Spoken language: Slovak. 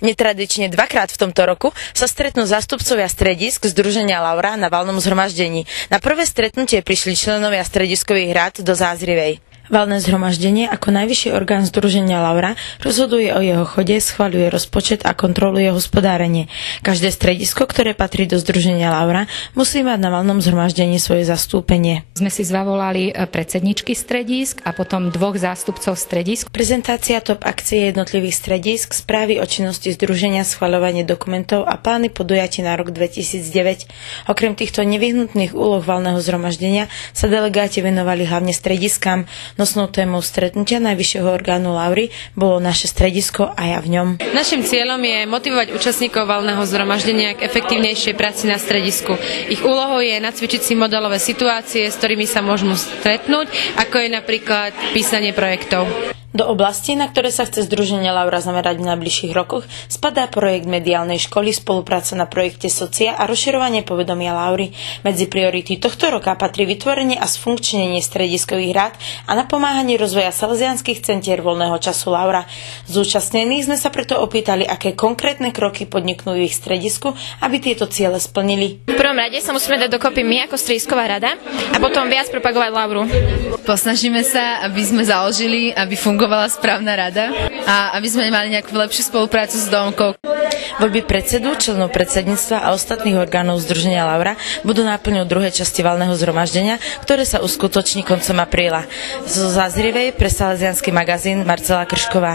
Netradične dvakrát v tomto roku sa stretnú zástupcovia stredisk Združenia Laura na valnom zhromaždení. Na prvé stretnutie prišli členovia strediskových rád do Zázrivej. Valné zhromaždenie ako najvyšší orgán Združenia Laura rozhoduje o jeho chode, schvaľuje rozpočet a kontroluje hospodárenie. Každé stredisko, ktoré patrí do Združenia Laura, musí mať na valnom zhromaždení svoje zastúpenie. Sme si zavolali predsedničky stredisk a potom dvoch zástupcov stredisk. Prezentácia top akcie jednotlivých stredisk, správy o činnosti združenia, schvaľovanie dokumentov a plány podujatí na rok 2009. Okrem týchto nevyhnutných úloh valného zhromaždenia sa delegáti venovali hlavne strediskám. Nosnou témou stretnutia najvyššieho orgánu Laury bolo naše stredisko a ja v ňom. Naším cieľom je motivovať účastníkov valného zhromaždenia k efektívnejšej práci na stredisku. Ich úlohou je nacvičiť si modelové situácie, s ktorými sa môžu stretnúť, ako je napríklad písanie projektov. Do oblasti, na ktoré sa chce Združenie Laura zamerať v najbližších rokoch, spadá projekt mediálnej školy, spolupráca na projekte Socia a rozširovanie povedomia Laury. Medzi priority tohto roka patrí vytvorenie a sfunkčnenie strediskových rád a napomáhanie rozvoja salesianskych centier voľného času Laura. Zúčastnení sme sa preto opýtali, aké konkrétne kroky podniknú v ich stredisku, aby tieto ciele splnili. V prvom rade sa musíme dať dokopy my ako stredisková rada a potom viac propagovať Lauru. Posnažíme sa, aby sme založili, aby fungovala správna rada a aby sme mali nejakú lepšiu spoluprácu s Domkou. Voľby predsedu, členov predsedníctva a ostatných orgánov Združenia Laura budú náplňou druhej časti valného zhromaždenia, ktoré sa uskutoční koncom apríla. Zo Zázrivej pre Salesiansky magazín Marcela Kršková.